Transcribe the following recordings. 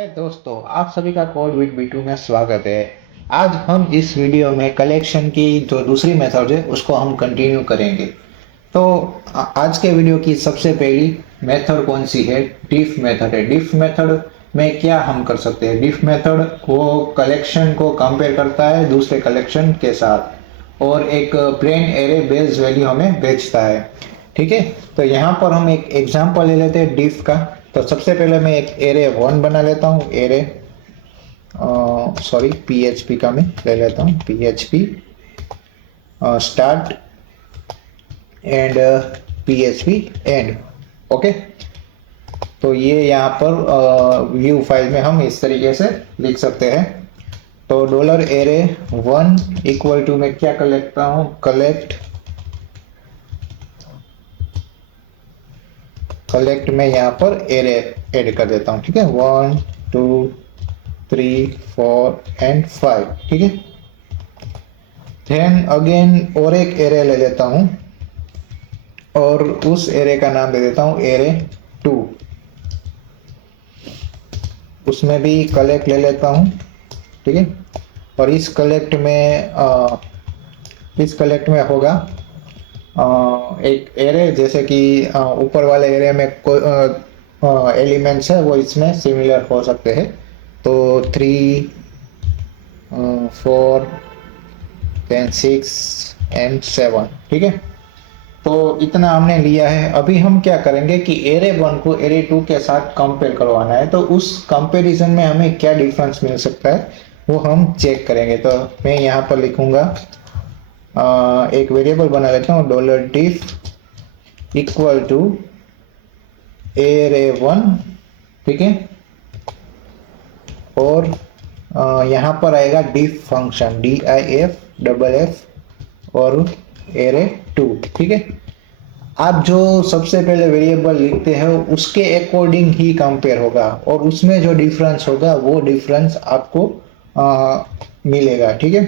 दोस्तों, आप सभी का कोड विद B2 में स्वागत है। आज हम इस वीडियो में कलेक्शन की जो दूसरी मेथड है उसको हम कंटिन्यू करेंगे। तो आज के वीडियो की सबसे पहली मेथड कौन सी है? डिफ मेथड है। डिफ मेथड में क्या हम कर सकते हैं? डिफ मेथड वो कलेक्शन को कंपेयर करता है दूसरे कलेक्शन के साथ और एक प्लेन एरे बेस वैल्यू हमें भेजता है। ठीक है, तो यहाँ पर हम एक एग्जांपल ले लेते हैं डिफ का। तो सबसे पहले मैं एक एरे 1 बना लेता हूँ। एरे सॉरी पीएचपी का मैं ले लेता हूँ। PHP start and PHP and. Okay, तो ये यहाँ पर व्यू फाइल में हम इस तरीके से लिख सकते हैं। तो डॉलर एरे 1 इक्वल टू मैं क्या कर लेता हूँ? कलेक्ट में यहाँ पर एरे ऐड कर देता हूँ। ठीक है, 1 2 3 4 एंड 5। ठीक है, देन अगेन और एक एरे ले लेता हूँ और उस एरे का नाम दे देता हूँ एरे 2। उसमें भी कलेक्ट ले लेता हूँ। ठीक है, और इस कलेक्ट में होगा एक एरे, जैसे कि ऊपर वाले एरे में कोई एलिमेंट्स है वो इसमें सिमिलर हो सकते हैं। तो 3 4 10 6 एंड 7। ठीक है, तो इतना हमने लिया है। अभी हम क्या करेंगे कि एरे 1 को एरे 2 के साथ कंपेयर करवाना है। तो उस कंपैरिजन में हमें क्या डिफरेंस मिल सकता है वो हम चेक करेंगे। तो मैं यहाँ पर लिखूंगा, एक वेरिएबल बना लेता हूँ, dollar diff equal to array 1। ठीक है, और यहाँ पर आएगा डिफ फंक्शन DIF और एरे 2। ठीक है, आप जो सबसे पहले वेरिएबल लिखते हैं उसके अकॉर्डिंग ही कंपेयर होगा और उसमें जो डिफरेंस होगा वो डिफरेंस आपको मिलेगा। ठीक है,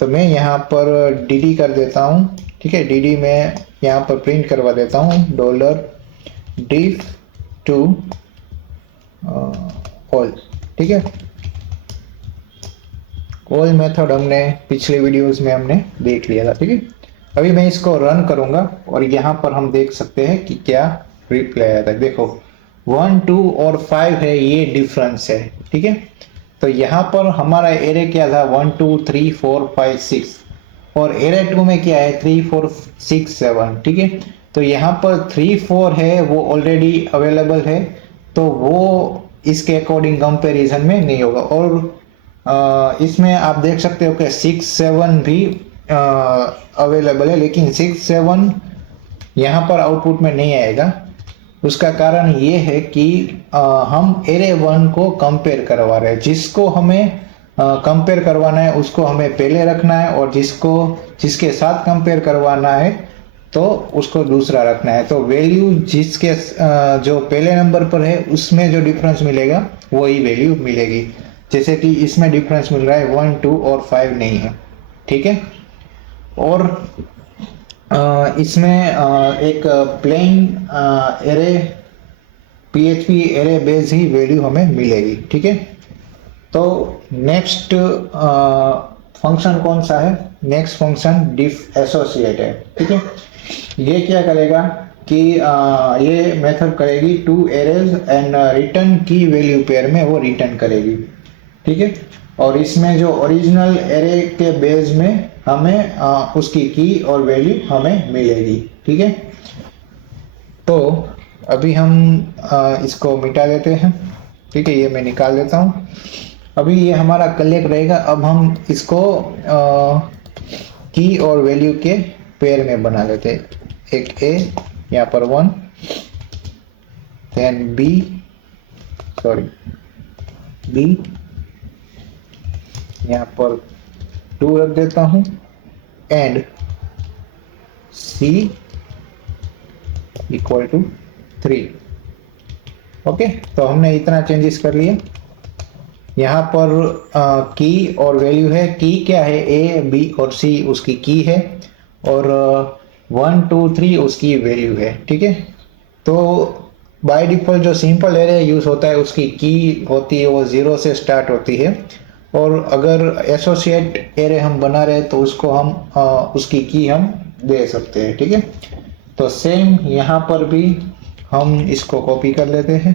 तो मैं यहाँ पर dd कर देता हूँ। ठीक है, dd में यहाँ पर प्रिंट करवा देता हूँ, डॉलर डिफ टू ऑल। ठीक है, ऑल मेथड हमने पिछले वीडियोस में हमने देख लिया था। ठीक है, अभी मैं इसको रन करूंगा और यहाँ पर हम देख सकते हैं कि क्या रिप्लाई आता है। देखो 1 2 और 5 है, ये डिफरेंस है। ठीक है, तो यहाँ पर हमारा एरे क्या था? 1 2 3 4 5 6 और एरे 2 में क्या है? 3 4 6 7। ठीक है, तो यहाँ पर 3 4 है वो ऑलरेडी अवेलेबल है, तो वो इसके अकॉर्डिंग कंपैरिजन में नहीं होगा। और इसमें आप देख सकते हो कि 6 7 भी अवेलेबल है, लेकिन 6 7 यहाँ पर आउटपुट में नहीं आएगा। उसका कारण ये है कि हम एरे 1 को कंपेयर करवा रहे हैं। जिसको हमें कंपेयर करवाना है उसको हमें पहले रखना है और जिसके साथ कंपेयर करवाना है तो उसको दूसरा रखना है। तो वैल्यू जिसके जो पहले नंबर पर है उसमें जो डिफरेंस मिलेगा वही वैल्यू मिलेगी। जैसे कि इसमें डिफरेंस मिल रहा है 1 2 और 5 नहीं है। ठीक है, और इसमें एक plain array PHP array base ही वैल्यू हमें मिलेगी। ठीक है, तो नेक्स्ट फंक्शन कौन सा है? नेक्स्ट फंक्शन डिफ एसोसिएट है। ठीक है, ये क्या करेगा कि ये मेथड करेगी 2 एरेज एंड रिटर्न की वैल्यू पेयर में वो रिटर्न करेगी। ठीक है, और इसमें जो ओरिजिनल एरे के बेस में हमें उसकी की और वैल्यू हमें मिलेगी। ठीक है, तो अभी हम इसको मिटा देते हैं। ठीक है, ये मैं निकाल देता हूँ। अभी ये हमारा कलेक्ट रहेगा। अब हम इसको की और वैल्यू के पेयर में बना लेते हैं। एक ए यहाँ पर 1, देन बी यहाँ पर 2 रख देता हूँ and c equal to 3। Okay, तो हमने इतना चेंजेस कर लिए। यहाँ पर की और वैल्यू है। की क्या है? ए बी और सी उसकी की है और 1 2 3 उसकी वैल्यू है। ठीक है, तो बाय डिफॉल्ट जो सिंपल एरे यूज होता है उसकी की होती है वो 0 से स्टार्ट होती है, और अगर एसोसिएट एरे हम बना रहे तो उसको हम उसकी की हम दे सकते हैं। ठीक है, तो सेम यहाँ पर भी हम इसको कॉपी कर लेते हैं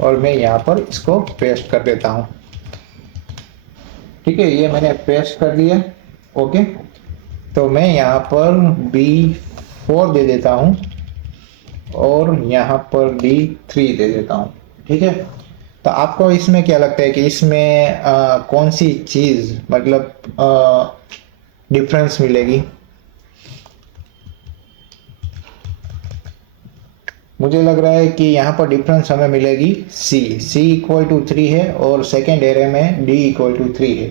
और मैं यहाँ पर इसको पेस्ट कर देता हूँ। ठीक है, ये मैंने पेस्ट कर दिया। ओके, तो मैं यहाँ पर B4 दे देता हूँ और यहाँ पर D3 दे देता हूँ। ठीक है, तो आपको इसमें क्या लगता है कि इसमें कौन सी चीज मतलब डिफरेंस मिलेगी? मुझे लग रहा है कि यहाँ पर डिफरेंस हमें मिलेगी C इक्वल टू 3 है और सेकेंड एरे में D इक्वल टू 3 है।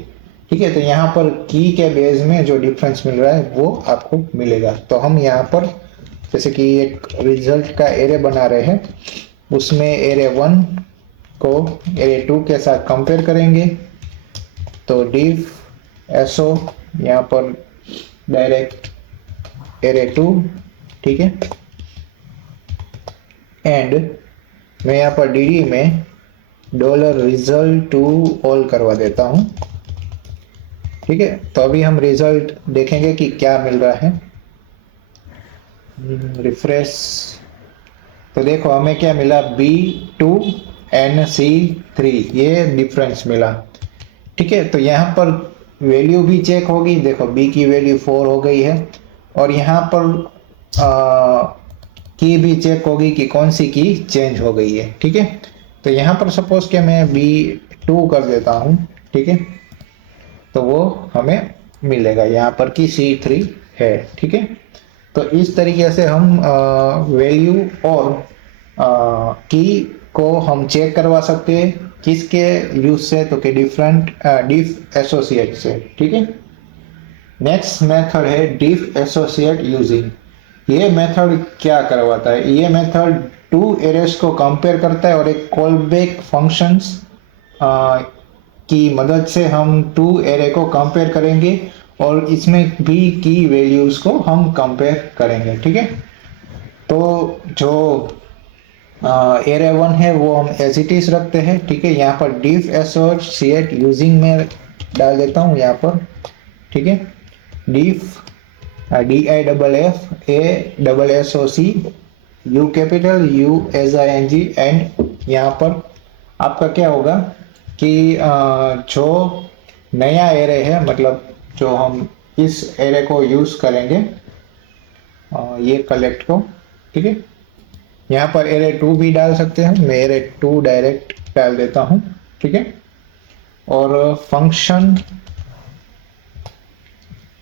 ठीक है, तो यहाँ पर की के बेस में जो डिफरेंस मिल रहा है वो आपको मिलेगा। तो हम यहाँ पर जैसे कि एक रिजल्ट का एरे बना रहे हैं, उसमें एरे 1 को एरे 2 के साथ कंपेयर करेंगे, तो डिफ एसओ यहाँ पर डायरेक्ट एरे 2। ठीक है, एंड मैं यहाँ पर dd में $result टू ऑल करवा देता हूँ। ठीक है, तो अभी हम रिजल्ट देखेंगे कि क्या मिल रहा है। रिफ्रेश, तो देखो हमें क्या मिला, B2 and C3 ये डिफरेंस मिला। ठीक है, तो यहाँ पर वैल्यू भी चेक होगी। देखो B की वैल्यू 4 हो गई है और यहाँ पर की भी चेक होगी कि कौन सी की चेंज हो गई है। ठीक है, तो यहाँ पर सपोज कि मैं B2 कर देता हूँ। ठीक है, तो वो हमें मिलेगा यहाँ पर कि C3 है। ठीक है, तो इस तरीके से हम वैल्यू और की को हम चेक करवा सकते हैं। किसके यूज से, तो कि डिफरेंट डिफ एसोसिएट से। ठीक है, नेक्स्ट मेथड है डिफ एसोसिएट यूजिंग। ये मेथड क्या करवाता है? ये मेथड टू एरेस को कंपेयर करता है और एक कॉलबैक फंक्शंस की मदद से हम टू एरे को कंपेयर करेंगे और इसमें भी की वैल्यूज को हम कंपेयर करेंगे। ठीक है, तो जो एरे 1 है वो हम एज इट इज रखते हैं। ठीक है, यहाँ पर डिफ एसोसिएट यूजिंग में डाल देता हूँ यहाँ पर। ठीक है, डिफ DIFF U capital USING and यहाँ पर आपका क्या होगा कि जो नया एरे है, मतलब जो हम इस एरे को यूज करेंगे ये कलेक्ट को। ठीक है, यहाँ पर एरे 2 भी डाल सकते हैं, मैं एरे 2 डायरेक्ट डाल देता हूँ। ठीक है, और फंक्शन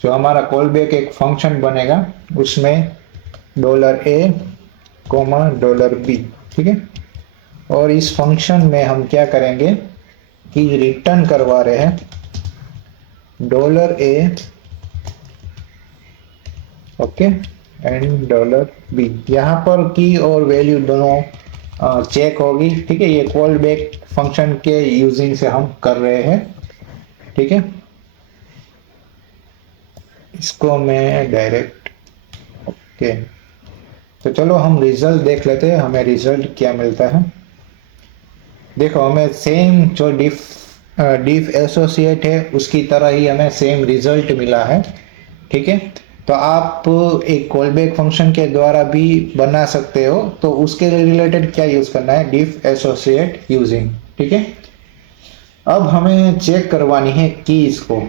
जो हमारा कॉल बैक एक फंक्शन बनेगा उसमें $A, $B। ठीक है, और इस फंक्शन में हम क्या करेंगे कि रिटर्न करवा रहे हैं $A, ओके, एंड $B। यहाँ पर की और वैल्यू दोनों चेक होगी। ठीक है, ये कॉल बैक फंक्शन के यूजिंग से हम कर रहे हैं। ठीक है, इसको मैं डायरेक्ट ओके, तो चलो हम रिजल्ट देख लेते हैं, हमें रिजल्ट क्या मिलता है। देखो हमें सेम जो डिफ एसोसिएट है उसकी तरह ही हमें सेम रिजल्ट मिला है। ठीक है, तो आप एक कॉलबैक फंक्शन के द्वारा भी बना सकते हो, तो उसके रिलेटेड क्या यूज करना है, डिफ एसोसिएट यूजिंग। ठीक है, अब हमें चेक करवानी है कीज को।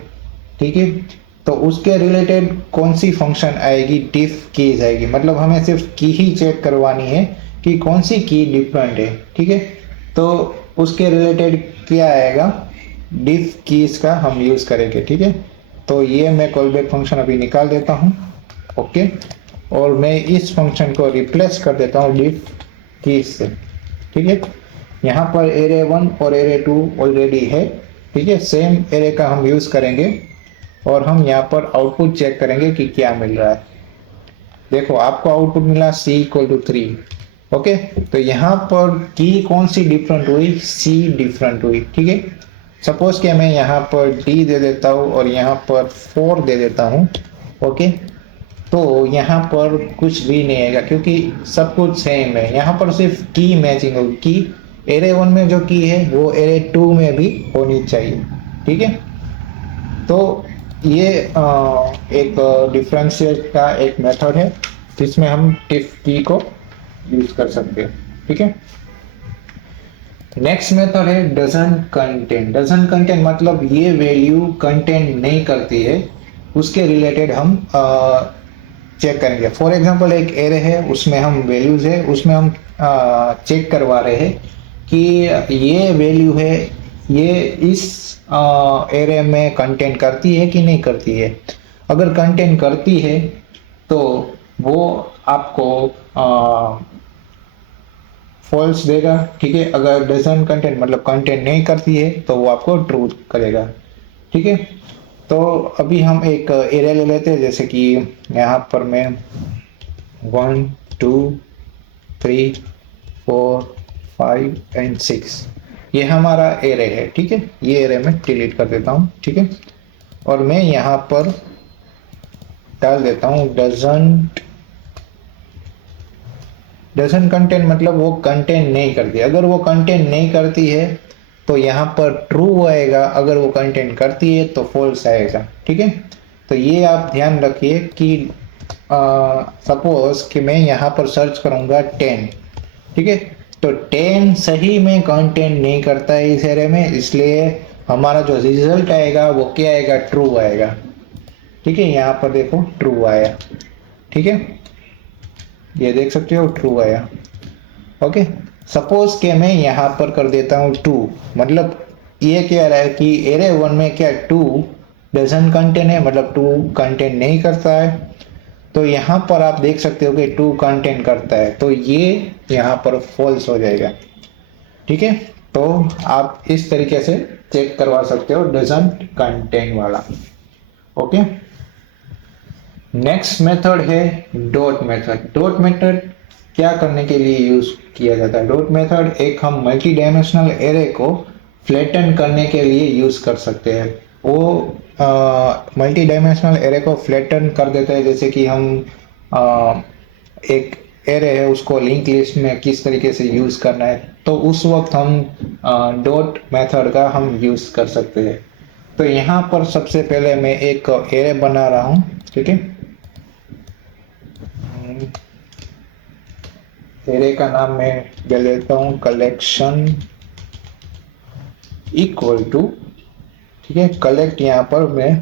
ठीक है, तो उसके रिलेटेड कौन सी फंक्शन आएगी, डिफ कीज आएगी। मतलब हमें सिर्फ की ही चेक करवानी है कि कौन सी की डिफरेंट है। ठीक है, तो उसके रिलेटेड क्या आएगा, डिफ कीज का हम यूज करेंगे। ठीक है, तो ये मैं कॉलबैक फंक्शन अभी निकाल देता हूँ। ओके, और मैं इस फंक्शन को रिप्लेस कर देता हूँ डिफ कीज से। ठीक है, यहाँ पर एरे 1 और एरे 2 ऑलरेडी है। ठीक है, सेम एरे का हम यूज करेंगे और हम यहाँ पर आउटपुट चेक करेंगे कि क्या मिल रहा है। देखो आपको आउटपुट मिला C इक्वल टू 3। ओके, तो यहाँ पर की कौन सी डिफरेंट हुई, C डिफरेंट हुई। ठीक है, सपोज कि मैं यहाँ पर D दे देता हूँ और यहाँ पर 4 दे देता हूँ। ओके, तो यहाँ पर कुछ भी नहीं आएगा क्योंकि सब कुछ सेम है। यहाँ पर सिर्फ की मैचिंग होगी, की एरे 1 में जो की है वो एरे 2 में भी होनी चाहिए। ठीक है, तो ये एक डिफरेंशिएट का एक मेथड है जिसमें हम टिफ की को यूज कर सकते हैं। ठीक है, नेक्स्ट मेथड है डजंट कंटेन। डजंट कंटेन मतलब ये वैल्यू कंटेन नहीं करती है, उसके रिलेटेड हम चेक करेंगे। फॉर एग्जांपल एक एरे है, उसमें हम वैल्यूज है, उसमें हम चेक करवा रहे हैं कि ये वैल्यू है, ये इस एरे में कंटेन करती है कि नहीं करती है। अगर कंटेन करती है तो वो आपको फॉल्स देगा। ठीक है, अगर डजंट कंटेन मतलब कंटेन नहीं करती है तो वो आपको ट्रू करेगा। ठीक है, तो अभी हम एक एरे ले लेते हैं, जैसे कि यहाँ पर मैं 1 2 3 4 5 एंड 6 ये हमारा एरे है। ठीक है, ये एरे में डिलीट कर देता हूँ। ठीक है, और मैं यहाँ पर डाल देता हूँ डजंट कंटेन मतलब वो कंटेन नहीं करती। अगर वो कंटेन नहीं करती है तो यहाँ पर ट्रू आएगा, अगर वो कंटेन करती है तो फॉल्स आएगा। ठीक है, तो ये आप ध्यान रखिए कि सपोज कि मैं यहाँ पर सर्च करूंगा 10। ठीक है, तो 10 सही में कंटेन नहीं करता है इस एरे में, इसलिए हमारा जो रिजल्ट आएगा वो क्या आएगा, ट्रू आएगा। ठीक है, यहाँ पर देखो ट्रू आया। ठीक है, ये देख सकते हो ट्रू आया। ओके, सपोज के मैं यहाँ पर कर देता हूँ 2, मतलब ये क्या रहा है कि एरे 1 में क्या 2 डजंट कंटेन है, मतलब 2 कंटेन नहीं करता है। तो यहाँ पर आप देख सकते हो कि 2 कंटेन करता है, तो ये यहाँ पर फॉल्स हो जाएगा। ठीक है, तो आप इस तरीके से चेक करवा सकते हो डजंट कंटेन वाला। ओके, नेक्स्ट मेथड है डॉट मेथड। डॉट मेथड क्या करने के लिए यूज किया जाता है? डॉट मेथड एक हम मल्टी डायमेंशनल एरे को फ्लैटन करने के लिए यूज कर सकते हैं। वो मल्टी डायमेंशनल एरे को फ्लैटन कर देता है, जैसे कि हम एक एरे है उसको लिंक लिस्ट में किस तरीके से यूज करना है, तो उस वक्त हम डॉट मेथड का हम यूज कर सकते हैं। तो यहाँ पर सबसे पहले मैं एक एरे बना रहा हूँ। ठीक है, एरे का नाम मैं दे लेता हूँ कलेक्शन इक्वल टू। ठीक है, कलेक्ट यहाँ पर मैं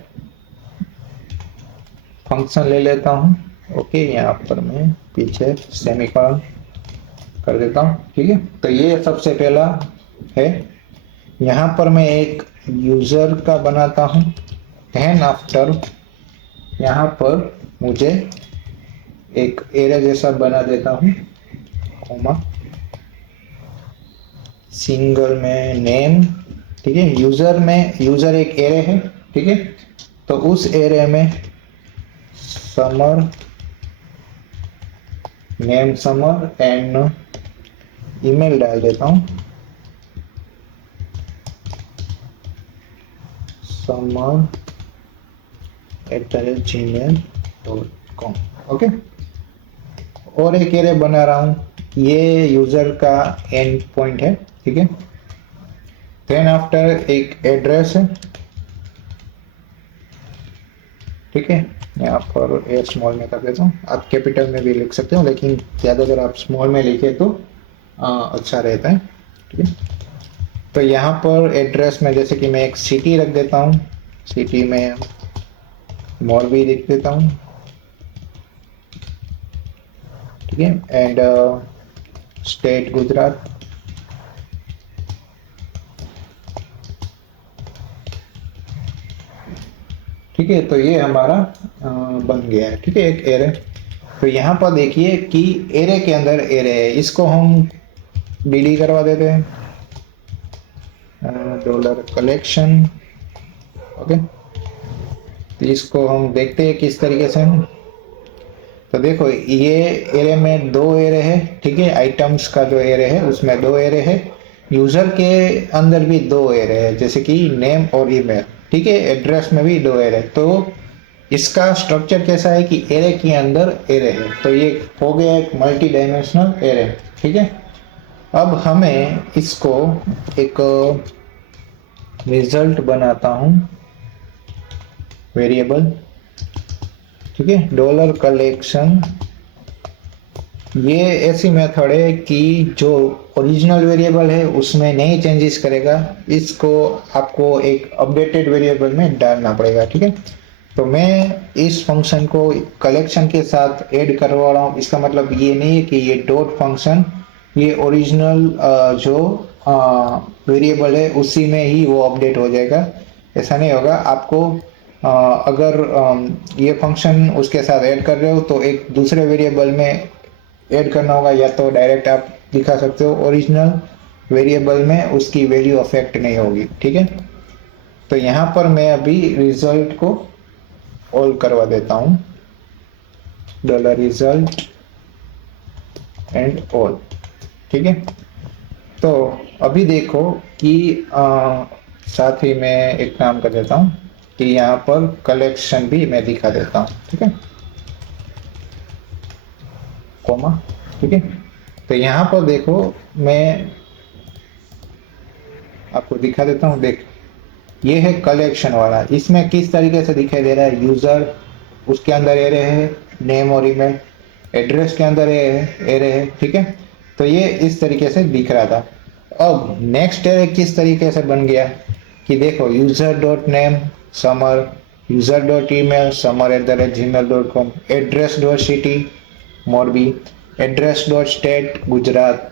फंक्शन ले लेता हूँ। ओके, यहाँ पर मैं पीछे सेमीकोलन कर देता हूँ। ठीक है, तो ये सबसे पहला है। यहाँ पर मैं एक यूजर का बनाता हूँ, देन आफ्टर यहाँ पर मुझे एक एरे जैसा बना देता हूँ, कॉमा सिंगल में नेम। ठीक है, यूजर में यूजर एक एरे है। ठीक है, तो उस एरे में summer name summer and email डाल देता हूँ, समर@gmail.com। ओके, और एक एरे बना रहा हूँ, ये यूजर का एंड पॉइंट है। ठीक है, देन आफ्टर एक एड्रेस है। ठीक है, यहाँ पर ए स्मॉल में कर देता हूँ, आप कैपिटल में भी लिख सकते हो, लेकिन ज़्यादातर आप स्मॉल में लिखे तो अच्छा रहता है। ठीक है, तो यहाँ पर एड्रेस में जैसे कि मैं एक सिटी रख देता हूँ, सिटी में मोरबी लिख देता हूँ। ठीक है, एंड स्टेट गुजरात। ठीक है, तो ये हमारा बन गया है। ठीक है, एक एरे। तो यहाँ पर देखिए कि एरे के अंदर एरे है, इसको हम डीडी करवा देते हैं, डॉलर कलेक्शन। ओके, तो इसको हम देखते हैं किस तरीके से। तो देखो ये एरे में 2 एरे है। ठीक है, आइटम्स का जो एरे है उसमें 2 एरे है, यूजर के अंदर भी 2 एरे है, जैसे कि नेम और ईमेल। ठीक है, एड्रेस में भी 2 एरे। तो इसका स्ट्रक्चर कैसा है कि एरे के अंदर एरे है, तो ये हो गया एक मल्टी डायमेंशनल एरे। ठीक है, अब हमें इसको एक रिजल्ट बनाता हूं वेरिएबल। ठीक है, डॉलर कलेक्शन, ये ऐसी मेथड है कि जो ओरिजिनल वेरिएबल है उसमें नहीं चेंजेस करेगा, इसको आपको एक अपडेटेड वेरिएबल में डालना पड़ेगा। ठीक है, तो मैं इस फंक्शन को कलेक्शन के साथ ऐड करवा रहा हूँ। इसका मतलब ये नहीं है कि ये डॉट फंक्शन ये ओरिजिनल जो वेरिएबल है उसी में ही वो अपडेट हो जाएगा, ऐसा नहीं होगा। आपको अगर ये फंक्शन उसके साथ ऐड कर रहे हो तो एक दूसरे वेरिएबल में ऐड करना होगा, या तो डायरेक्ट आप दिखा सकते हो ओरिजिनल वेरिएबल में उसकी वैल्यू अफेक्ट नहीं होगी। ठीक है, तो यहाँ पर मैं अभी रिजल्ट को ऑल करवा देता हूँ, डॉलर रिजल्ट एंड ऑल। ठीक है, तो अभी देखो कि साथ ही मैं एक काम कर देता हूँ कि यहाँ पर कलेक्शन भी मैं दिखा देता हूँ। ठीक है, कोमा। ठीक है, तो यहाँ पर देखो मैं आपको दिखा देता हूँ। देख, ये है कलेक्शन वाला, इसमें किस तरीके से दिखाई दे रहा है, यूजर उसके अंदर एरे है, नेम और ईमेल, एड्रेस के अंदर एरे है। ठीक है, तो ये इस तरीके से दिख रहा था। अब नेक्स्ट एरे किस तरीके से बन गया कि देखो, user dot name Samar, user dot email समर@gmail.com, address dot city Morbi, address dot state Gujarat.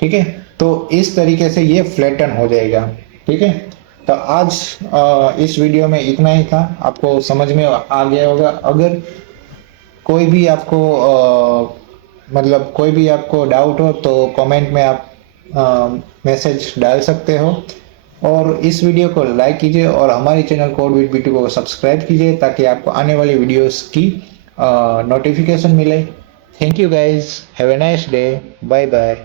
ठीक है, तो इस तरीके से ये फ्लैटन हो जाएगा। ठीक है, तो आज इस वीडियो में इतना ही था, आपको समझ में आ गया होगा। अगर कोई भी आपको मतलब कोई भी आपको डाउट हो तो कमेंट में आप मैसेज डाल सकते हो, और इस वीडियो को लाइक कीजिए और हमारी चैनल कोड विद बीटू को सब्सक्राइब कीजिए ताकि आपको आने वाली वीडियोस की नोटिफिकेशन मिले। Thank you guys, have a nice day, bye bye.